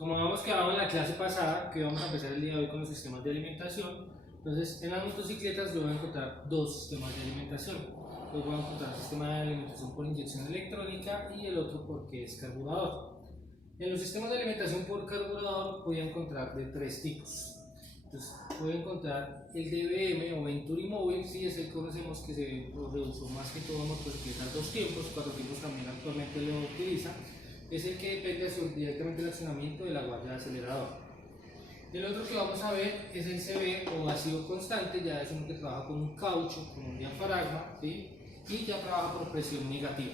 como habíamos quedado en la clase pasada, que vamos a empezar el día de hoy con los sistemas de alimentación, entonces en las motocicletas yo voy a encontrar dos sistemas de alimentación. Yo voy a encontrar el sistema de alimentación por inyección electrónica y el otro porque es carburador. En los sistemas de alimentación por carburador voy a encontrar de tres tipos. Entonces voy a encontrar el DBM o Venturi Móvil, sí, es el que conocemos que se usó más que todo en motocicletas dos tiempos, cuatro tiempos también actualmente lo utiliza. Es el que depende directamente del accionamiento de la guardia de acelerador. El otro que vamos a ver es el CB o vacío constante, ya es uno que trabaja con un caucho, con un diafragma, ¿sí? Y ya trabaja por presión negativa.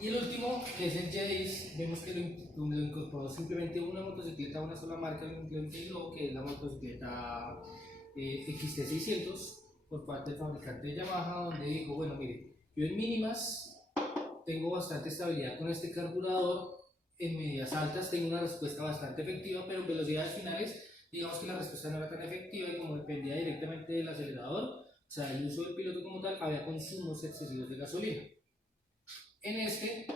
Y el último, que es el J-Ace, vemos que lo incorporó simplemente una motocicleta, una sola marca, que es la motocicleta XT600 por parte del fabricante de Yamaha, donde dijo, bueno, mire, yo en mínimas tengo bastante estabilidad con este carburador, en medidas altas tengo una respuesta bastante efectiva, pero en velocidades finales digamos que la respuesta no era tan efectiva y como dependía directamente del acelerador, o sea, el uso del piloto como tal, había consumos excesivos de gasolina. En este,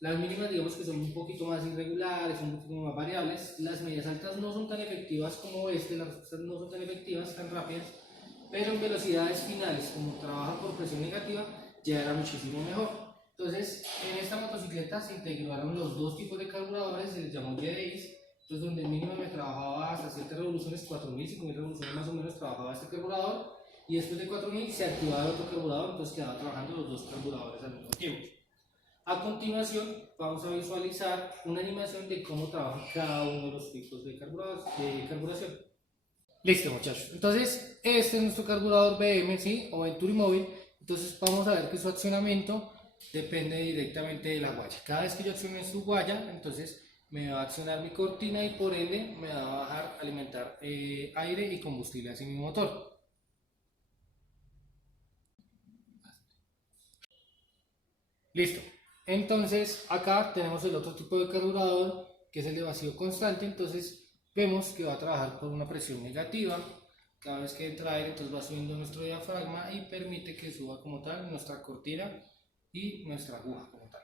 las mínimas digamos que son un poquito más irregulares, un poquito más variables, las medias altas no son tan efectivas como este, las respuestas no son tan efectivas, tan rápidas, pero en velocidades finales, como trabaja por presión negativa, ya era muchísimo mejor. Entonces, en esta motocicleta se integraron los dos tipos de carburadores, se les llamó J-Ace, entonces donde el mínimo me trabajaba hasta 7 revoluciones, 4000, 5000 revoluciones más o menos trabajaba este carburador, y después de 4000 se activaba el otro carburador, entonces quedaba trabajando los dos carburadores al mismo tiempo. A continuación, vamos a visualizar una animación de cómo trabaja cada uno de los tipos de carburación. Listo, muchachos. Entonces, este es nuestro carburador BM, ¿sí? O Venturi Móvil. Entonces, vamos a ver que su accionamiento depende directamente de la guaya. Cada vez que yo accione su guaya, entonces me va a accionar mi cortina y por ende me va a bajar alimentar aire y combustible hacia mi motor. Listo. Entonces, acá tenemos el otro tipo de carburador, que es el de vacío constante. Entonces, vemos que va a trabajar por una presión negativa. Cada vez que entra aire, entonces va subiendo nuestro diafragma y permite que suba como tal nuestra cortina y nuestra aguja como tal.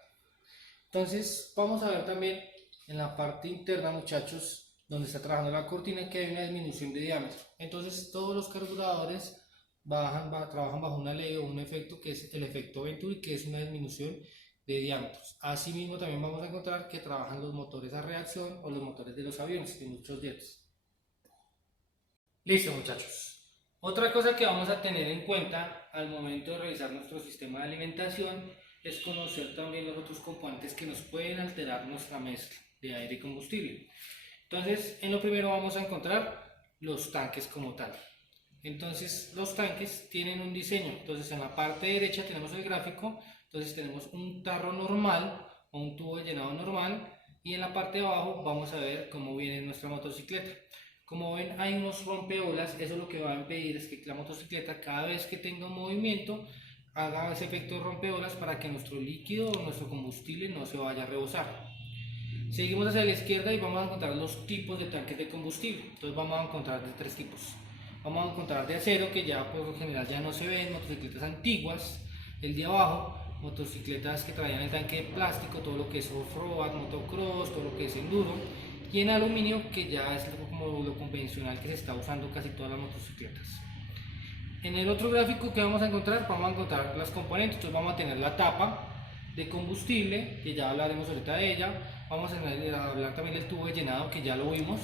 Entonces, vamos a ver también en la parte interna, muchachos, donde está trabajando la cortina, que hay una disminución de diámetro. Entonces, todos los carburadores trabajan bajo una ley o un efecto que es el efecto Venturi, que es una disminución de diámetros. Asimismo, también vamos a encontrar que trabajan los motores a reacción o los motores de los aviones, de muchos jets. Listo, muchachos. Otra cosa que vamos a tener en cuenta al momento de revisar nuestro sistema de alimentación es conocer también los otros componentes que nos pueden alterar nuestra mezcla de aire y combustible. Entonces, en lo primero vamos a encontrar los tanques como tal. Entonces, los tanques tienen un diseño. Entonces, en la parte derecha tenemos el gráfico. Entonces, tenemos un tarro normal o un tubo de llenado normal. Y en la parte de abajo vamos a ver cómo viene nuestra motocicleta. Como ven, hay unos rompeolas. Eso lo que va a impedir es que la motocicleta, cada vez que tenga un movimiento, haga ese efecto de rompeolas para que nuestro líquido o nuestro combustible no se vaya a rebosar. Seguimos hacia la izquierda y vamos a encontrar los tipos de tanques de combustible. Entonces vamos a encontrar de tres tipos. Vamos a encontrar de acero, que ya por lo general ya no se ven, motocicletas antiguas. El de abajo, motocicletas que traían el tanque de plástico, todo lo que es off-road, motocross, todo lo que es enduro. Y en aluminio, que ya es como lo convencional que se está usando casi todas las motocicletas. En el otro gráfico que vamos a encontrar las componentes. Entonces vamos a tener la tapa de combustible, que ya hablaremos ahorita de ella. Vamos a hablar también del tubo de llenado, que ya lo vimos.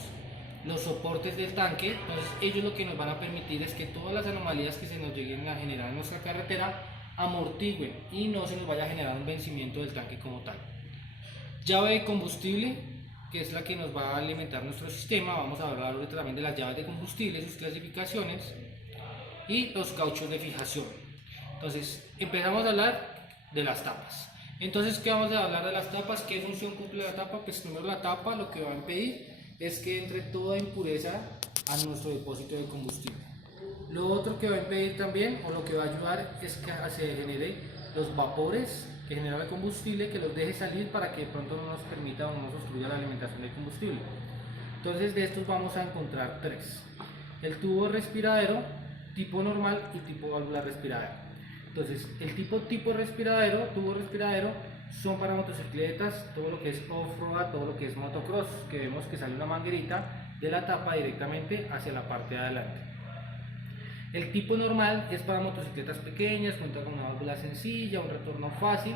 Los soportes del tanque. Entonces ellos lo que nos van a permitir es que todas las anomalías que se nos lleguen a generar en nuestra carretera amortigüen y no se nos vaya a generar un vencimiento del tanque como tal. Llave de combustible, que es la que nos va a alimentar nuestro sistema. Vamos a hablar ahorita también de las llaves de combustible, sus clasificaciones, y los cauchos de fijación. Entonces empezamos a hablar de las tapas. Entonces, ¿qué vamos a hablar de las tapas? ¿Qué función cumple la tapa? Pues primero, la tapa lo que va a impedir es que entre toda impureza a nuestro depósito de combustible. Lo otro que va a impedir también, o lo que va a ayudar, es que se genere los vapores que genera el combustible, que los deje salir para que de pronto no nos permita o no nos obstruya la alimentación del combustible. Entonces, de estos vamos a encontrar tres: el tubo respiradero, tipo normal y tipo válvula respiradera. Entonces, el tipo respiradero, tubo respiradero, son para motocicletas, todo lo que es off-road, todo lo que es motocross, que vemos que sale una manguerita de la tapa directamente hacia la parte de adelante. El tipo normal es para motocicletas pequeñas, cuenta con una válvula sencilla, un retorno fácil,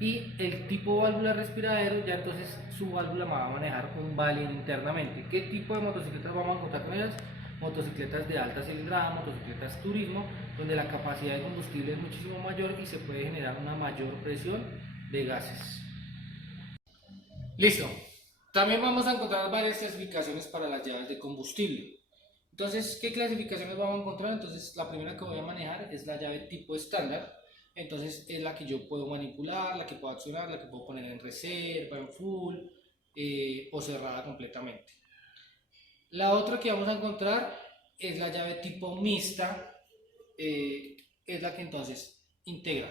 y el tipo válvula respiradero, ya entonces su válvula va a manejar un Valien internamente. ¿Qué tipo de motocicletas vamos a encontrar con ellas? Motocicletas de alta cilindrada, motocicletas turismo, donde la capacidad de combustible es muchísimo mayor y se puede generar una mayor presión de gases. Listo. También vamos a encontrar varias clasificaciones para las llaves de combustible. Entonces, ¿qué clasificaciones vamos a encontrar? Entonces, la primera que voy a manejar es la llave tipo estándar. Entonces, es la que yo puedo manipular, la que puedo accionar, la que puedo poner en reserva, en full o cerrada completamente. La otra que vamos a encontrar es la llave tipo mixta, es la que entonces integra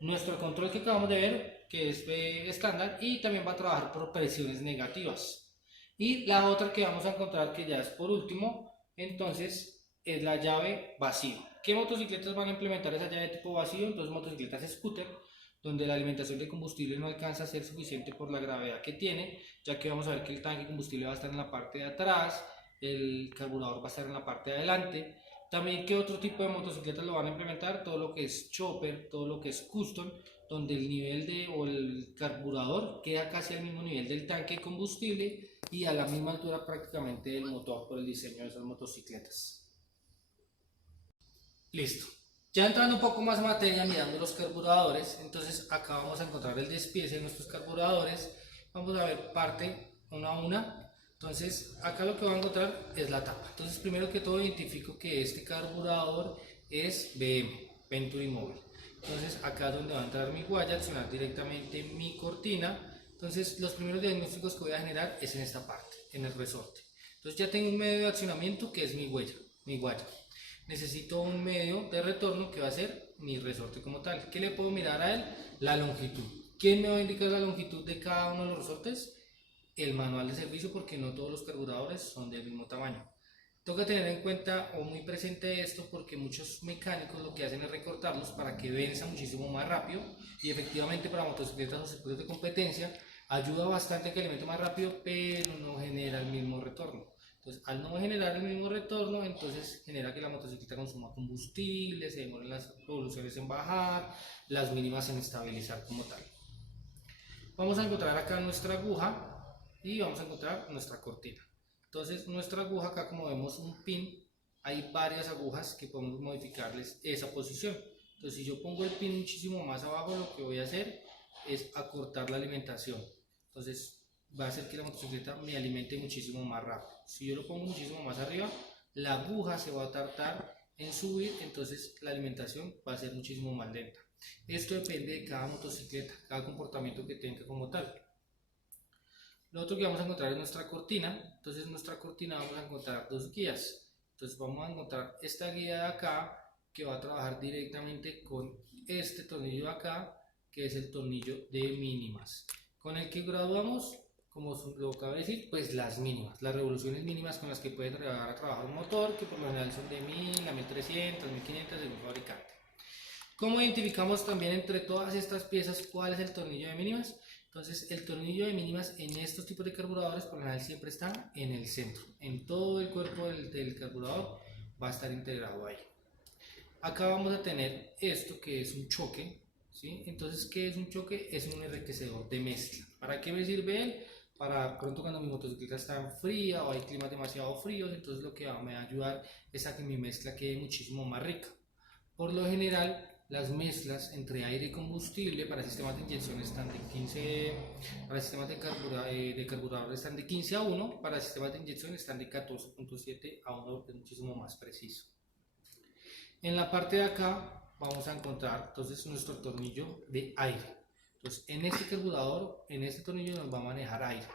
nuestro control que acabamos de ver, que es estándar, y también va a trabajar por presiones negativas. Y la otra que vamos a encontrar, que ya es por último, entonces es la llave vacío. ¿Qué motocicletas van a implementar esa llave tipo vacío? Entonces motocicletas scooter, donde la alimentación de combustible no alcanza a ser suficiente por la gravedad que tiene, ya que vamos a ver que el tanque de combustible va a estar en la parte de atrás, el carburador va a estar en la parte de adelante. También, ¿qué otro tipo de motocicletas lo van a implementar? Todo lo que es chopper, todo lo que es custom, donde el nivel de o el carburador queda casi al mismo nivel del tanque de combustible y a la misma altura prácticamente del motor por el diseño de esas motocicletas. Listo. Ya entrando un poco más en materia, mirando los carburadores, entonces acá vamos a encontrar el despiece de nuestros carburadores. Vamos a ver parte una a una. Entonces, acá lo que voy a encontrar es la tapa. Entonces, primero que todo, identifico que este carburador es BM, Venturi Móvil. Entonces, acá es donde va a entrar mi guaya, accionar directamente mi cortina. Entonces, los primeros diagnósticos que voy a generar es en esta parte, en el resorte. Entonces, ya tengo un medio de accionamiento que es mi huella, mi guaya. Necesito un medio de retorno que va a ser mi resorte como tal. ¿Qué le puedo mirar a él? La longitud. ¿Quién me va a indicar la longitud de cada uno de los resortes? El manual de servicio, porque no todos los carburadores son del mismo tamaño. Toca tener en cuenta o muy presente esto porque muchos mecánicos lo que hacen es recortarlos para que venza muchísimo más rápido, y efectivamente para motocicletas o circuitos de competencia ayuda bastante que le meta más rápido, pero no genera el mismo retorno. Entonces, al no generar el mismo retorno, entonces genera que la motocicleta consuma combustible, se demoren las revoluciones en bajar, las mínimas en estabilizar como tal. Vamos a encontrar acá nuestra aguja y vamos a encontrar nuestra cortina. Entonces, nuestra aguja, acá como vemos un pin, hay varias agujas que podemos modificarles esa posición. Entonces, si yo pongo el pin muchísimo más abajo, lo que voy a hacer es acortar la alimentación. Entonces, va a hacer que la motocicleta me alimente muchísimo más rápido. Si yo lo pongo muchísimo más arriba, la aguja se va a tardar en subir, entonces la alimentación va a ser muchísimo más lenta. Esto depende de cada motocicleta, cada comportamiento que tenga como tal. Lo otro que vamos a encontrar es nuestra cortina. Entonces, en nuestra cortina vamos a encontrar dos guías. Entonces, vamos a encontrar esta guía de acá que va a trabajar directamente con este tornillo de acá, que es el tornillo de mínimas, con el que graduamos, como lo acabo de decir, pues las mínimas, las revoluciones mínimas con las que puede llegar a trabajar un motor, que por lo general son de 1000 a 1300, 1500 según fabricante. ¿Cómo identificamos también entre todas estas piezas cuál es el tornillo de mínimas? Entonces, el tornillo de mínimas en estos tipos de carburadores por lo general siempre está en el centro. En todo el cuerpo del carburador va a estar integrado ahí. Acá vamos a tener esto que es un choque, ¿sí? Entonces, ¿qué es un choque? Es un enriquecedor de mezcla. ¿Para qué me sirve él? Para pronto cuando mi motocicleta está fría o hay climas demasiado fríos, entonces lo que me va a ayudar es a que mi mezcla quede muchísimo más rica. Por lo general, las mezclas entre aire y combustible para sistemas de inyección están de 15, para sistemas de carburador están de 15 a 1, para sistemas de inyección están de 14.7 a 1, que es muchísimo más preciso. En la parte de acá vamos a encontrar entonces nuestro tornillo de aire. Entonces, en este carburador, en este tornillo nos va a manejar aire,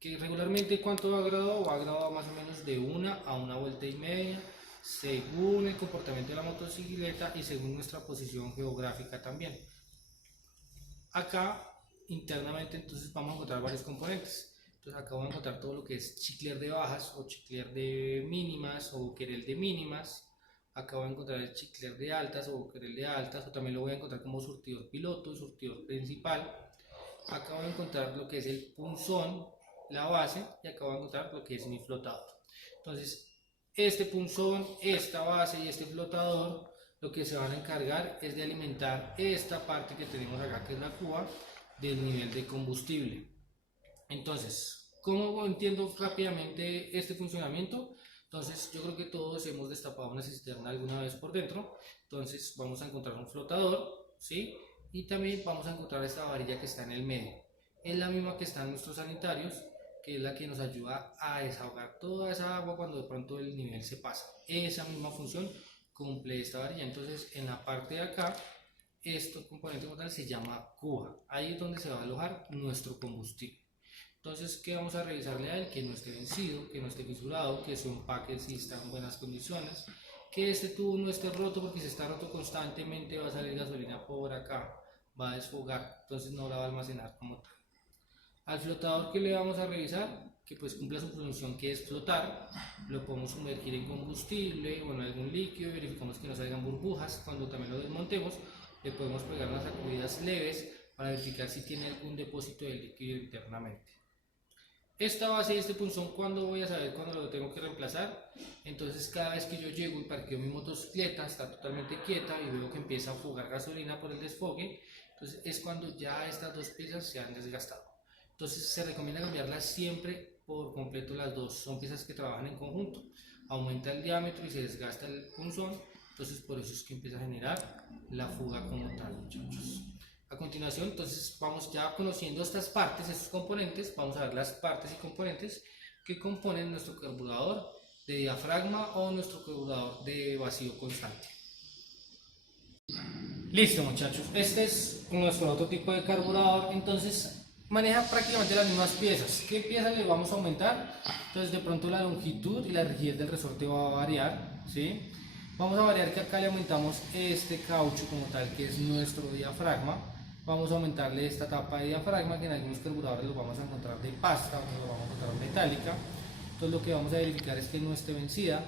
que regularmente ¿cuánto va a graduar? Va a graduar más o menos de 1 a 1,5 vueltas, según el comportamiento de la motocicleta y según nuestra posición geográfica también. Acá internamente entonces vamos a encontrar varios componentes. Entonces acá vamos a encontrar todo lo que es chicler de bajas o chicler de mínimas o querel de mínimas, Acá voy a encontrar el chicler de altas o boquerel de altas, o también lo voy a encontrar como surtidor piloto y surtidor principal. Acá voy a encontrar lo que es el punzón, la base, y acá voy a encontrar lo que es mi flotador. Entonces, este punzón, esta base y este flotador, lo que se van a encargar es de alimentar esta parte que tenemos acá, que es la cuba, del nivel de combustible. Entonces, ¿cómo entiendo rápidamente este funcionamiento? Entonces, yo creo que todos hemos destapado una cisterna alguna vez por dentro. Entonces, vamos a encontrar un flotador, ¿sí? Y también vamos a encontrar esta varilla que está en el medio. Es la misma que está en nuestros sanitarios, que es la que nos ayuda a desahogar toda esa agua cuando de pronto el nivel se pasa. Esa misma función cumple esta varilla. Entonces, en la parte de acá, este componente como tal se llama cuba. Ahí es donde se va a alojar nuestro combustible. Entonces, ¿qué vamos a revisarle a él? Que no esté vencido, que no esté fisurado, que su empaque sí está en buenas condiciones, que este tubo no esté roto, porque si está roto constantemente va a salir gasolina por acá, va a desfogar, entonces no la va a almacenar como tal. Al flotador, ¿qué le vamos a revisar? Que pues cumpla su función, que es flotar. Lo podemos sumergir en combustible o en algún líquido, verificamos que no salgan burbujas. Cuando también lo desmontemos, le podemos pegar unas sacudidas leves para verificar si tiene algún depósito de líquido internamente. Esta base y este punzón, ¿cuándo voy a saber cuándo lo tengo que reemplazar? Entonces, cada vez que yo llego y parqueo mi motocicleta, está totalmente quieta y veo que empieza a fugar gasolina por el desfogue, entonces es cuando ya estas dos piezas se han desgastado. Entonces, se recomienda cambiarlas siempre por completo las dos, son piezas que trabajan en conjunto. Aumenta el diámetro y se desgasta el punzón, entonces por eso es que empieza a generar la fuga como tal, muchachos. A continuación, entonces vamos ya conociendo estas partes, estos componentes, vamos a ver las partes y componentes que componen nuestro carburador de diafragma o nuestro carburador de vacío constante. Listo, muchachos, este es nuestro otro tipo de carburador. Entonces maneja prácticamente las mismas piezas. ¿Qué piezas le vamos a aumentar? Entonces de pronto la longitud y la rigidez del resorte va a variar, ¿sí? Vamos a variar que acá le aumentamos este caucho como tal, que es nuestro diafragma. Vamos a aumentarle esta tapa de diafragma, que en algunos carburadores lo vamos a encontrar de pasta, otros lo vamos a encontrar metálica. Entonces lo que vamos a verificar es que no esté vencida,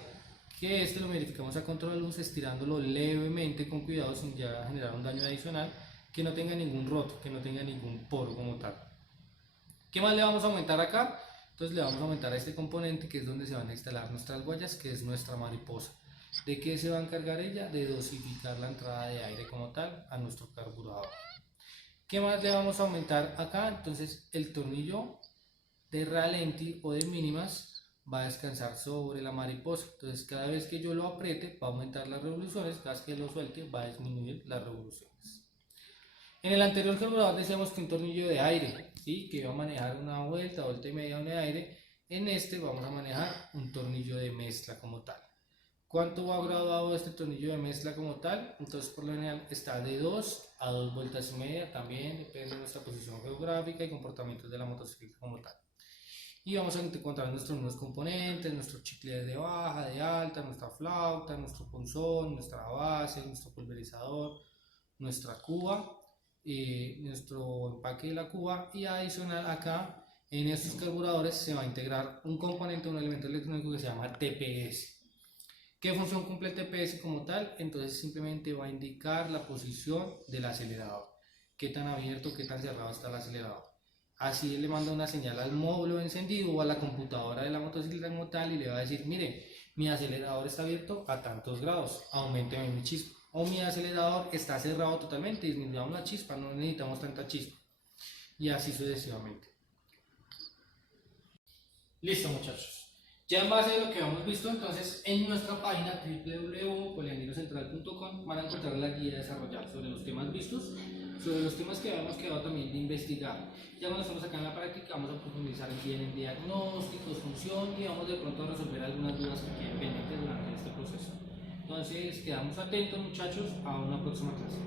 que este lo verificamos a control de luz, estirándolo levemente con cuidado sin ya generar un daño adicional, que no tenga ningún roto, que no tenga ningún poro como tal. ¿Qué más le vamos a aumentar acá? Entonces le vamos a aumentar a este componente, que es donde se van a instalar nuestras guayas, que es nuestra mariposa. ¿De qué se va a encargar ella? De dosificar la entrada de aire como tal a nuestro carburador. ¿Qué más le vamos a aumentar acá? Entonces el tornillo de ralenti o de mínimas va a descansar sobre la mariposa. Entonces cada vez que yo lo apriete va a aumentar las revoluciones, cada vez que lo suelte va a disminuir las revoluciones. En el anterior carburador decíamos que un tornillo de aire, ¿sí? Que iba a manejar una vuelta y media de aire. En este vamos a manejar un tornillo de mezcla como tal. ¿Cuánto va graduado este tornillo de mezcla como tal? Entonces por lo general está de 2 a 2 vueltas y media, también depende de nuestra posición geográfica y comportamientos de la motocicleta como tal. Y vamos a encontrar nuestros nuevos componentes, nuestros chicles de baja, de alta, nuestra flauta, nuestro punzón, nuestra base, nuestro pulverizador, nuestra cuba, nuestro empaque de la cuba, y adicional acá en estos carburadores se va a integrar un componente, un elemento electrónico que se llama TPS. ¿Qué función cumple el TPS como tal? Entonces simplemente va a indicar la posición del acelerador, qué tan abierto, qué tan cerrado está el acelerador. Así le manda una señal al módulo encendido o a la computadora de la motocicleta como tal y le va a decir, mire, mi acelerador está abierto a tantos grados, aumenteme mi chispa. O mi acelerador está cerrado totalmente, disminuyamos la chispa, no necesitamos tanta chispa. Y así sucesivamente. Listo, muchachos. Ya en base a lo que hemos visto, entonces en nuestra página www.poliandinocentral.com van a encontrar la guía desarrollada sobre los temas vistos, sobre los temas que habíamos quedado también de investigar. Ya cuando estamos acá en la práctica vamos a profundizar bien en diagnósticos, función y vamos de pronto a resolver algunas dudas que queden pendientes durante este proceso. Entonces quedamos atentos, muchachos, a una próxima clase.